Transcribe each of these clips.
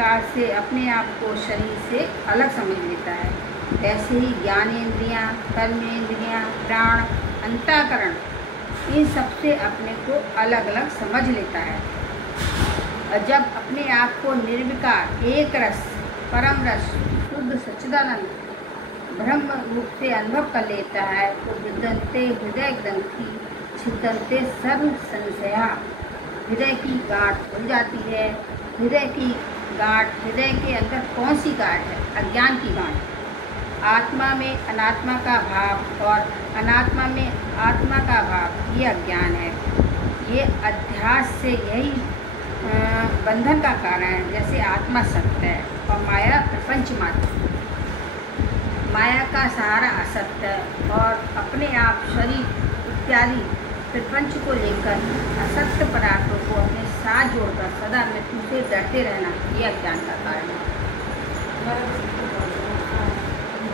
प्रकार से अपने आप को शरीर से अलग समझ लेता है, वैसे ही ज्ञानेंद्रियाँ, कर्मेंद्रियाँ, प्राण, अंतःकरण इन सबसे अपने को अलग अलग समझ लेता है। और जब अपने आप को निर्विकार, एक रस, परम रस, शुद्ध सच्चिदानंद ब्रह्म रूप से अनुभव कर लेता है तो विदन्ते हृदय ग्रंथि छिदन्ते सर्व संशया, हृदय की गांठ खुल जाती है। हृदय की गांठ, हृदय के अंदर कौन सी गांठ है? अज्ञान की गांठ। आत्मा में अनात्मा का भाव और अनात्मा में आत्मा का भाव, ये अज्ञान है। ये अध्यास से यही बंधन का कारण है। जैसे आत्मा सत्य है और माया प्रपंच मात्र। माया का सहारा असत्य है और अपने आप शरीर इत्यादि प्रपंच को लेकर असत्य पदार्थों को अपने साथ जोड़कर सदा मृत्यु से डरते रहना, ये अज्ञान का कारण है।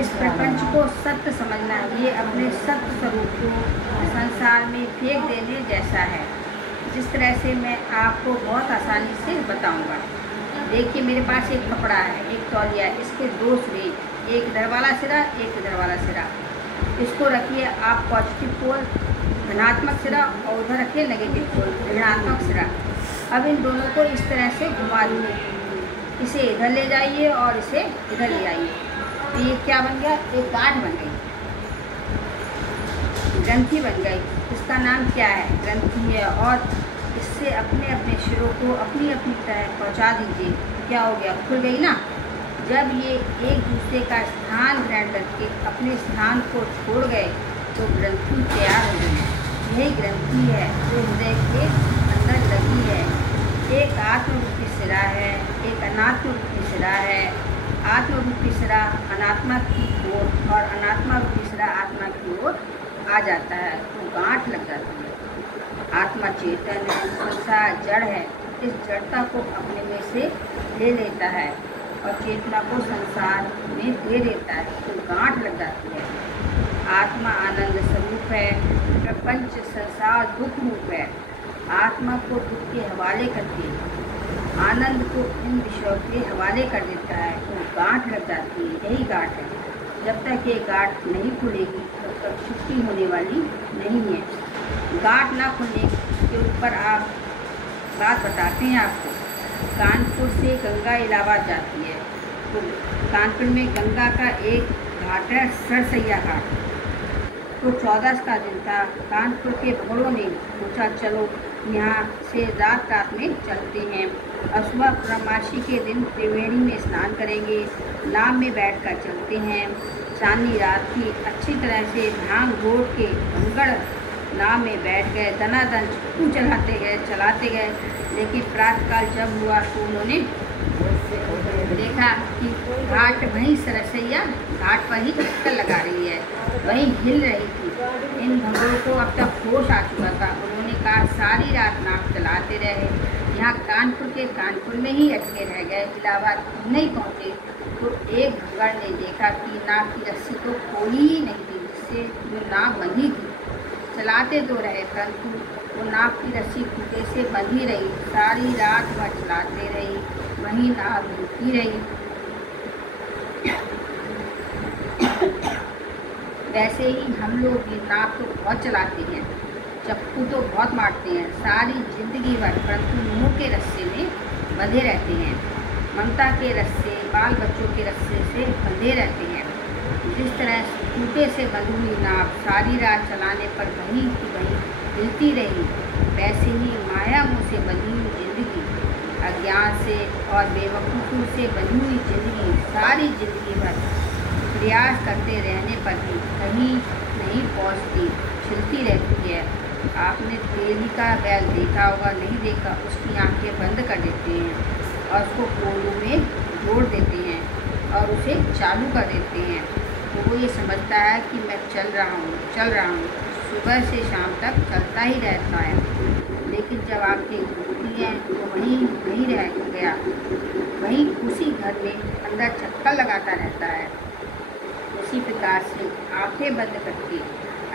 इस प्रपंच को सत्य समझना, ये अपने सत्य स्वरूप को संसार में फेंक देने जैसा है। जिस तरह से मैं आपको बहुत आसानी से बताऊंगा। देखिए, मेरे पास एक कपड़ा है, एक तौलिया है, इसके दो सिरे, एक इधर वाला सिरा, एक इधर वाला सिरा। इसको रखिए आप पॉजिटिव पोल धनात्मक सिरा और उधर रखिए नेगेटिव पोल ऋणात्मक सिरा। अब इन दोनों को इस तरह से घुमा दीजिए, इसे इधर ले जाइए और इसे इधर ले आइए, तो ये क्या बन गया? एक गांठ बन गई, ग्रंथि बन गई। इसका नाम क्या है? ग्रंथि है। और इससे अपने अपने शिरों को अपनी अपनी तरह पहुंचा दीजिए। क्या हो गया? खुल गई ना। जब ये एक दूसरे का स्थान ग्रहण करके अपने स्थान को छोड़ गए तो ग्रंथि तैयार हो गई। यही ग्रंथि है जो हृदय के अंदर लगी है। एक आत्मरूपी सिरा है, एक अनात्म रूपी सिरा है। आत्म रूपी सिरा अनात्मा की ओर और अनात्मा रूपी सिरा आत्मा की ओर आ जाता है तो गांठ लग जाती है। आत्मा चेतन है, संसार जड़ है। इस जड़ता को अपने में से ले लेता है और चेतना को संसार में दे देता है तो गांठ लग जाती है। आत्मा आनंद स्वरूप है, प्रपंच संसार दुख रूप है। आत्मा को दुख के हवाले करके आनंद को इन विषयों के हवाले कर देता है तो गांठ लग जाती है। यही गांठ है। जब तक ये गांठ नहीं खुलेगी तब तक छुट्टी होने वाली नहीं है। गांठ ना खुलने के ऊपर आप बात बताते हैं आपको। कानपुर से गंगा इलाहाबाद जाती है तो कानपुर में गंगा का एक घाट है, सरसैया घाट। तो 14 का दिन था। कानपुर के बड़ों ने पूछा चलो यहाँ से रात रात में चलते हैं और सुबह पूर्णमासी के दिन त्रिवेणी में स्नान करेंगे। नाव में बैठकर चलते हैं। चांदनी रात थी। अच्छी तरह से भांग घोट के भंगड़ नाव में बैठ गए। दनादन चप्पू चलाते गए। लेकिन प्रातःकाल जब हुआ तो उन्होंने देखा कि घाट वहीं सरसैया घाट पर ही चक्कर लगा रही है, वहीं हिल रही थी। इन भंगों को अब तक होश आ चुका था। उन्होंने कहा सारी रात नाव चलाते रहे, यहाँ कानपुर में ही अटके रह गए, इलाहाबाद नहीं पहुँचे। तो एक भंगड़ ने देखा कि नाव की रस्सी तो खोली ही नहीं थी जिससे जो नाव बंधी थी। चलाते तो रहे परंतु वो नाव की रस्सी खूंटे से बंधी रही। सारी रात वह चलाते रही, वहीं नाव रुकी रही। वैसे ही हम लोग भी नाव तो बहुत चलाते हैं, चप्पू तो बहुत मारते हैं सारी जिंदगी भर, परंतु मुँह के रस्से में बंधे रहते हैं। ममता के रस्से, बाल बच्चों के रस्से से बंधे रहते हैं। जिस तरह खूंटे से बंधी हुई नाव सारी रात चलाने पर वहीं की वहीं हिलती रही, वैसे ही माया मुँह से बंधी हुई जिंदगी, अज्ञान से और बेवकूफ़ी से बंधी हुई जिंदगी सारी जिंदगी भर प्रयास करते रहने पर भी कहीं नहीं पहुंचती, छिलती रहती है। आपने तेली का बैल देखा होगा, नहीं देखा? उसकी आंखें बंद कर देते हैं और उसको कोल्हू में जोड़ देते हैं और उसे चालू कर देते हैं तो वो ये समझता है कि मैं चल रहा हूँ। सुबह से शाम तक चलता ही रहता है, लेकिन जब आंखें खुलती हैं तो वहीं रह गया, वहीं उसी घर में अंदर चक्कर लगाता रहता है। उसी प्रकार से आंखें बंद करके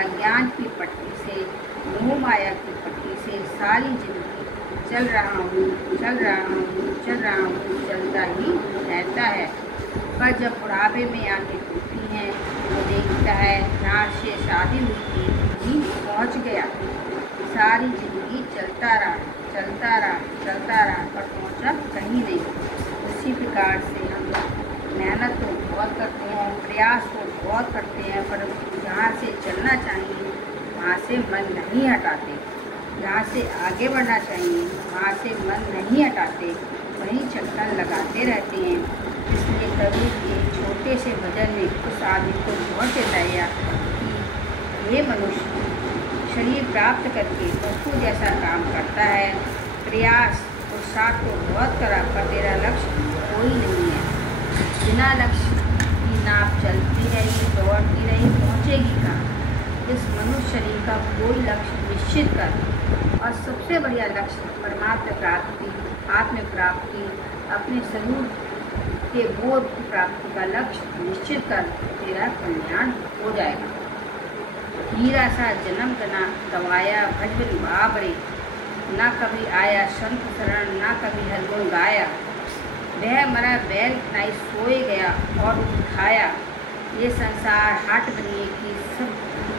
अज्ञान की पट्टी से, मोह माया की पट्टी से सारी जिंदगी चल रहा हूँ, चलता ही रहता है। पर जब बुढ़ापे में आंखें खुलती हैं तो देखता है जहाँ से शादी हुई थी वहीं पहुँच गया। सारी जिंदगी चलता रहा पर पहुँचा कहीं नहीं। उसी प्रकार से हम मेहनत तो बहुत करते हैं, प्रयास तो बहुत करते हैं, पर जहाँ से चलना चाहिए वहाँ से मन नहीं हटाते। जहाँ से आगे बढ़ना चाहिए वहाँ से मन नहीं हटाते, वहीं चक्कर लगाते रहते हैं। इसलिए कभी एक छोटे से भजन में उस आदमी को बहुत बताया कि ये मनुष्य शरीर प्राप्त करके पशु जैसा काम करता है, प्रयास पुरुषार्थ तो बहुत करा पर तेरा लक्ष्य कोई नहीं है। बिना लक्ष्य की नाव चलती रही दौड़ती रही पहुँचेगी कहाँ। इस मनुष्य शरीर का कोई लक्ष्य निश्चित कर और सबसे बढ़िया लक्ष्य परमात्मा प्राप्ति, आत्म प्राप्ति, अपने स्वरूप के बोध की प्राप्ति का लक्ष्य निश्चित कर, तेरा कल्याण हो जाएगा। हीरा सा जन्म तना गवाया भजन बाबरे, ना कभी आया संत शरण ना कभी हरगुण गाया। वह मरा बैल नाई सोए गया और उठाया, ये संसार हाट बनिए की सब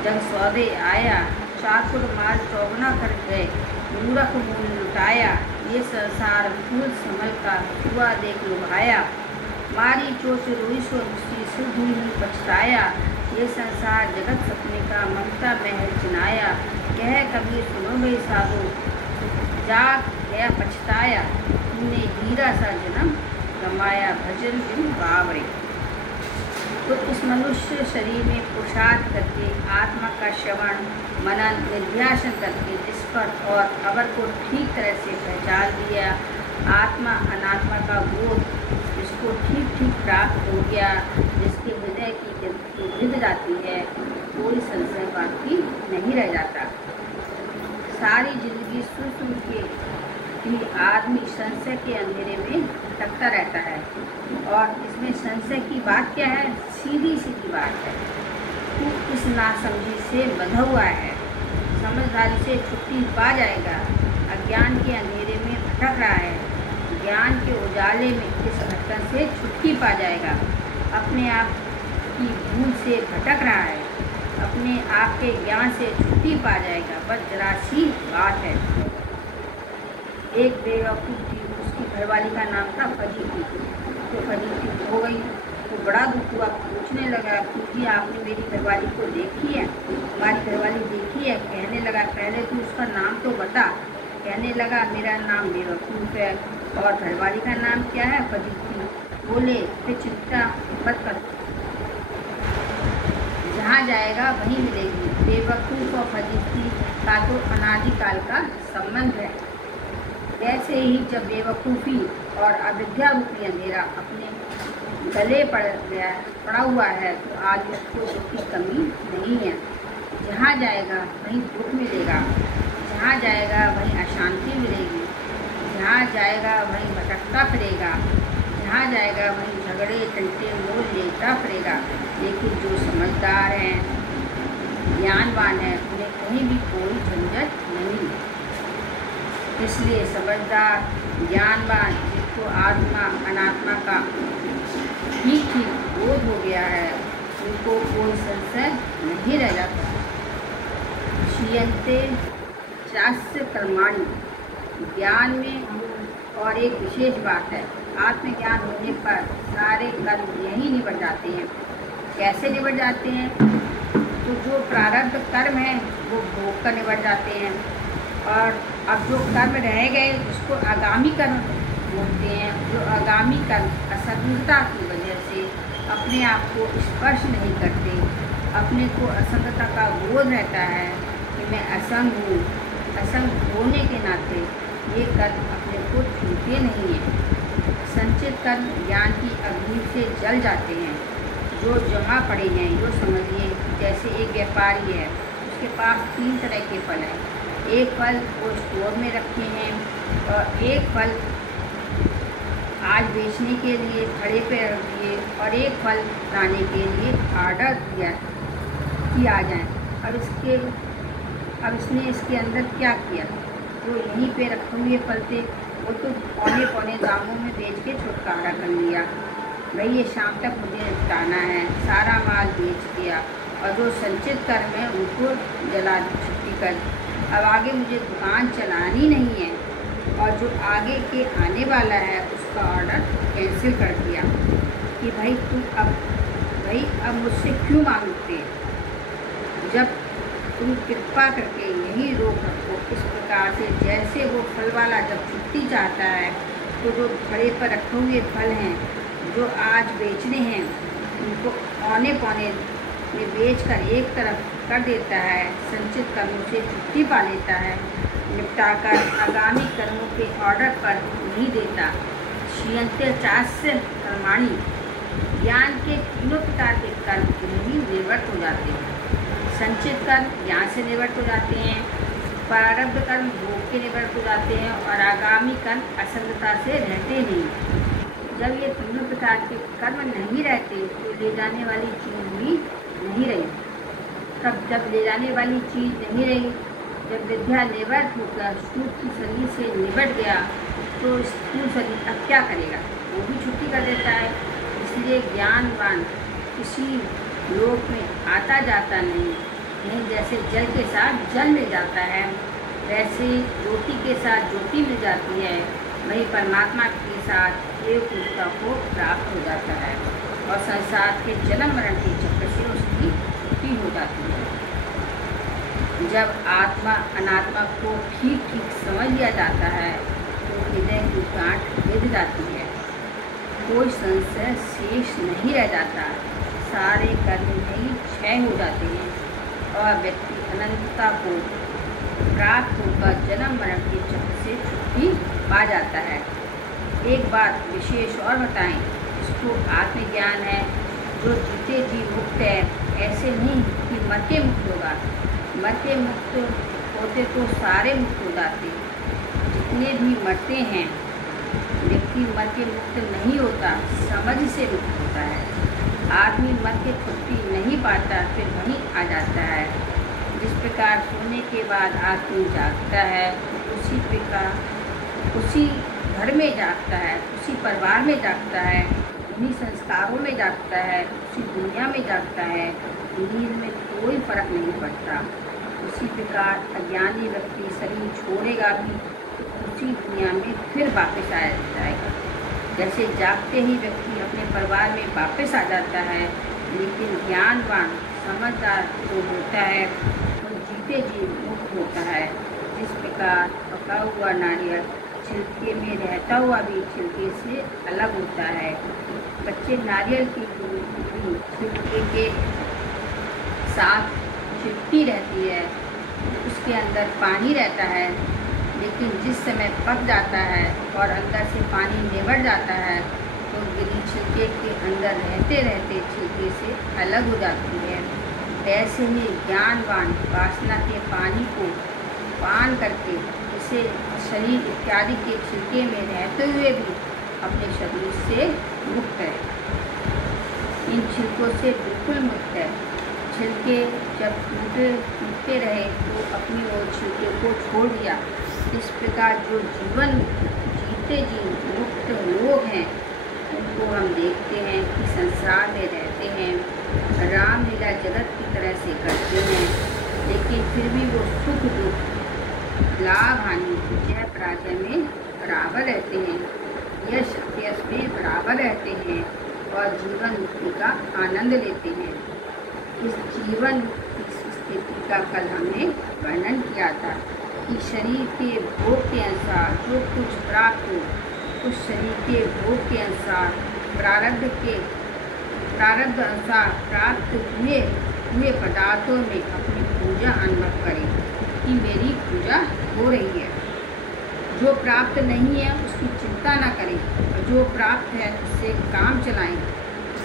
जग सौदे आया। चाकुर माल चौगना कर गए मूरख मूल लुटाया, ये संसार फूल समल का हुआ देख लुभाया। मारी चोच रोई सो सिर हुई पछताया, ये संसार जगत सपने का ममता महल चिनाया। कह कबीर सुनो भाई साधो जाग गया पछताया, तुमने हीरा सा जन्म गमाया भजन बिन बावरे। तो इस मनुष्य शरीर में पुरुषार्थ करके आत्मा का श्रवण मनन निध्यासन करके जिस पर और खबर को ठीक तरह से पहचान लिया, आत्मा अनात्मा का बोध जिसको ठीक प्राप्त हो गया, जिसके हृदय की गिर जाती है, कोई संशय बाकी नहीं रह जाता। सारी जिंदगी सुन के भी आदमी संशय के अंधेरे में भटकता रहता है। और इसमें संशय की बात क्या है? सीधी बात है, तू इस नासमझी से बंधा हुआ है, समझदारी से छुट्टी पा जाएगा। अज्ञान के अंधेरे में भटक रहा है, ज्ञान के उजाले में इस भटकन से छुट्टी पा जाएगा। अपने आप की भूल से भटक रहा है, अपने आप के ज्ञान से छुट्टी पा जाएगा। बस जरा सी बात है। एक बेवकूफ़ थी, उसकी घरवाली का नाम था फजीती। तो फजीती हो गई तो बड़ा दुख हुआ, पूछने लगा जी आपने मेरी घरवाली को देखी है? हमारी घरवाली देखी है? कहने लगा पहले तो उसका नाम तो बता। कहने लगा मेरा नाम बेवकूफ़ है और घरवाली का नाम क्या है? फजीती। बोले फिर चिंता मत कर, जहाँ जाएगा वहीं मिलेगी। बेवकूफ़ और फजीती का तो अनादिकाल का संबंध है। वैसे ही जब बेवकूफ़ी और अविद्या रूपी अंधेरा अपने गले पड़ा हुआ है तो आज उसको दुख की कमी नहीं है। जहाँ जाएगा वहीं दुख मिलेगा, जहाँ जाएगा वहीं अशांति मिलेगी, जहाँ जाएगा वहीं भटकता फिरेगा, जहाँ जाएगा वहीं झगड़े टंटे मोल लेता फिरेगा। लेकिन जो समझदार हैं, ज्ञानवान है, उन्हें कहीं भी कोई झंझट नहीं। इसलिए समझदार ज्ञानवान जिसको आत्मा अनात्मा का ठीक बोध हो गया है, उनको कोई संशय नहीं रह जाता। क्षीयन्ते शास्त्र कर्माणि, ज्ञान में और एक विशेष बात है, आत्मज्ञान होने पर सारे कर्म यही निबट जाते हैं। कैसे निबट जाते हैं? तो जो प्रारब्ध कर्म है वो भोग कर निबट जाते हैं, और अब जो कर्म रह गए उसको आगामी कर्म बोलते हैं। जो आगामी कर्म असंगता की वजह से अपने आप को स्पर्श नहीं करते, अपने को असंगता का बोध रहता है कि मैं असंग हूँ। असंग होने के नाते ये कर्म अपने को छूते नहीं हैं। संचित कर्म ज्ञान की अग्नि से जल जाते हैं। जो जमा पड़े हैं, जो समझिए जैसे एक व्यापारी है, उसके पास 3 तरह के फल हैं। एक फल वो स्टोर में रखे हैं और एक फल आज बेचने के लिए खड़े पे रख दिए और एक फल लाने के लिए ऑर्डर किया जाए। अब इसने इसके अंदर क्या किया? जो यहीं पे रखे हुए फल थे वो तो पौने पौने दामों में बेच के छुटकारा कर लिया। भाई ये शाम तक मुझे निपटाना है, सारा माल बेच दिया और जो संचित कर में उनको जला छुट्टी कर। अब आगे मुझे दुकान चलानी नहीं है और जो आगे के आने वाला है उसका ऑर्डर कैंसिल कर दिया कि भाई अब मुझसे क्यों मांगते, जब तुम कृपा करके यही रोक रखो। इस प्रकार से जैसे वो फल वाला जब छुट्टी चाहता है तो जो खड़े पर रखे हुए फल हैं जो आज बेचने हैं उनको औने पौने में बेच कर एक तरफ कर देता है, संचित कर्मों से छुट्टी पा लेता है, निपटाकर आगामी कर्मों के ऑर्डर पर नहीं देता। श्रीयंत्य चास्य कर्माणी, ज्ञान के तीनों प्रकार के कर्म ही निवृत्त हो जाते हैं। संचित कर्म ज्ञान से निवृत्त हो जाते हैं, प्रारब्ध कर्म भोग के निवृत्त हो जाते हैं और आगामी कर्म असंगता से रहते नहीं। जब ये तीनों प्रकार के कर्म नहीं रहते तो ले जाने वाली चीज़ भी नहीं रही। तब जब ले जाने वाली चीज़ नहीं रही, जब विद्या निवृत्त होकर सूक्ष्म शरीर से निबट गया तो स्थूल शरीर अब क्या करेगा, वो भी छुट्टी कर देता है। इसलिए ज्ञानवान किसी लोक में आता जाता नहीं है। जैसे जल के साथ जल मिल जाता है वैसे रोटी के साथ रोटी मिल जाती है, वही परमात्मा के साथ एकरूपता को प्राप्त हो जाता है और संसार के जन्म मरण के चक्कर से उसकी छुट्टी हो जाती है। जब आत्मा अनात्मा को ठीक ठीक समझ लिया जाता है तो हृदय की गांठ बिध जाती है, कोई संशय शेष नहीं रह जाता, सारे कर्म ही क्षय हो जाते हैं और व्यक्ति अनंतता को प्राप्त होकर जन्म मरण के चक्र से छुट्टी पा जाता है। एक बात विशेष और बताएं, इसको आत्मज्ञान है। जो जीते जी मुक्त है, ऐसे नहीं कि मरते मुक्त होगा। मरते मुक्त होते तो सारे मुक्त हो जाते। जितने भी मरते हैं व्यक्ति मर के मुक्त नहीं होता, समझ से मुक्त होता है। आदमी मर के छुट्टी नहीं पाता, फिर वहीं आ जाता है। जिस प्रकार सोने के बाद आदमी जागता है उसी प्रकार उसी घर में जागता है, उसी परिवार में जागता है, उन्हीं संस्कारों में जागता है, उसी दुनिया में जागता है। नींद में कोई फर्क नहीं पड़ता। उसी प्रकार अज्ञानी व्यक्ति शरीर छोड़ेगा भी उसी दुनिया में फिर वापस आ जाएगा। जैसे जागते ही व्यक्ति अपने परिवार में वापस आ जाता है, लेकिन ज्ञानवान समझदार जो होता है वो जीते जी मुक्त होता है। जिस प्रकार पका हुआ नारियल छिलके में रहता हुआ भी छिलके से अलग होता है, कच्चे नारियल की भी छिलके के साथ चिपटी रहती है, उसके अंदर पानी रहता है, लेकिन जिस समय पक जाता है और अंदर से पानी निबट जाता है तो गिरी छिलके के अंदर रहते रहते छिलके से अलग हो जाती है। ऐसे ही ज्ञानवान वासना के पानी को पान करके इसे शरीर इत्यादि के छिलके में रहते हुए भी अपने शरीर से मुक्त है, इन छिलकों से बिल्कुल मुक्त है। छिलके जब टूटते रहे तो अपनी ओर छिलके को छोड़ दिया। इस प्रकार जो जीवन जीते जी मुक्त लोग हैं उनको हम देखते हैं कि संसार में रहते हैं, रामलीला जगत की तरह से करते हैं, लेकिन फिर भी वो सुख दुख लाभ हानि जय पराजय में बराबर रहते हैं, यश अपयश में बराबर रहते हैं और जीवन मुक्ति का आनंद लेते हैं। इस जीवन की स्थिति का कल हमने वर्णन किया था कि शरीर के भोग के अनुसार जो कुछ प्राप्त हो, उस शरीर के भोग के अनुसार प्रारब्ध अनुसार प्राप्त हुए पदार्थों में अपनी पूजा अनुभव करें कि मेरी पूजा हो रही है। जो प्राप्त नहीं है उसकी चिंता न करें और जो प्राप्त है उससे काम चलाएं।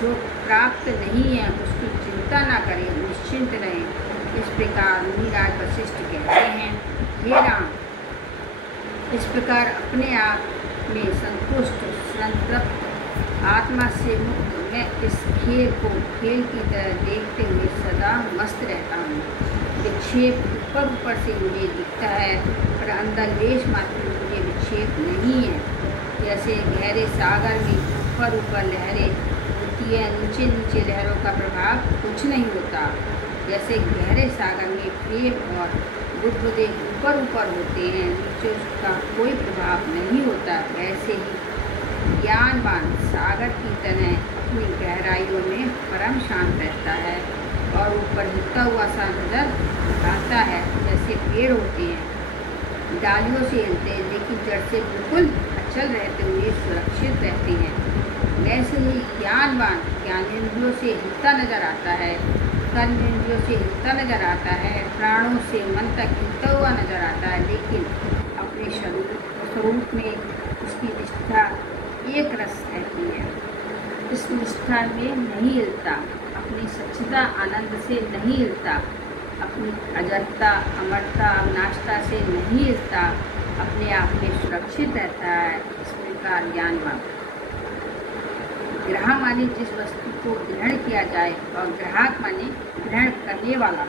जो प्राप्त नहीं है उसकी चिंता न करें, निश्चिंत रहें। इस प्रकार मुनिराज वशिष्ठ कहते हैं, हे राम, इस प्रकार अपने आप में संतुष्ट संतृप्त आत्मा से मुक्त मैं इस खेल को खेल की तरह देखते हुए सदा मस्त रहता हूँ। विक्षेप ऊपर ऊपर से मुझे दिखता है पर अंदर लेश मात्र मुझे विक्षेप नहीं है। जैसे गहरे सागर में ऊपर ऊपर लहरें होती है, नीचे नीचे लहरों का प्रभाव कुछ नहीं होता। जैसे गहरे सागर में प्रेम और बुद्धदेव ऊपर ऊपर होते हैं, नीचे उसका कोई प्रभाव नहीं होता, वैसे ही ज्ञानवान सागर की तरह अपनी गहराइयों में परम शांत रहता है और ऊपर हिलता हुआ सा नजर आता है। जैसे पेड़ होते हैं, डालियों से हिलते हैं लेकिन जड़ से बिल्कुल अचल रहते हुए सुरक्षित रहते हैं, वैसे ही ज्ञानवान ज्ञानेंद्रियों से हिलता नजर आता है, कर्मेंद्रियों से हिलता नजर आता है, प्राणों से मन तक हिलता हुआ नजर आता है, लेकिन अपने स्वरूप में उसकी निष्ठा एक रस रहती है। इस निष्ठा में नहीं हिलता, अपनी सच्चिदा आनंद से नहीं हिलता, अपनी अजरता अमरता अविनाशता से नहीं हिलता, अपने आप में सुरक्षित रहता है। इस प्रकार ज्ञानवान ग्राह माने जिस वस्तु को ग्रहण किया जाए और ग्राहक माने ग्रहण करने वाला।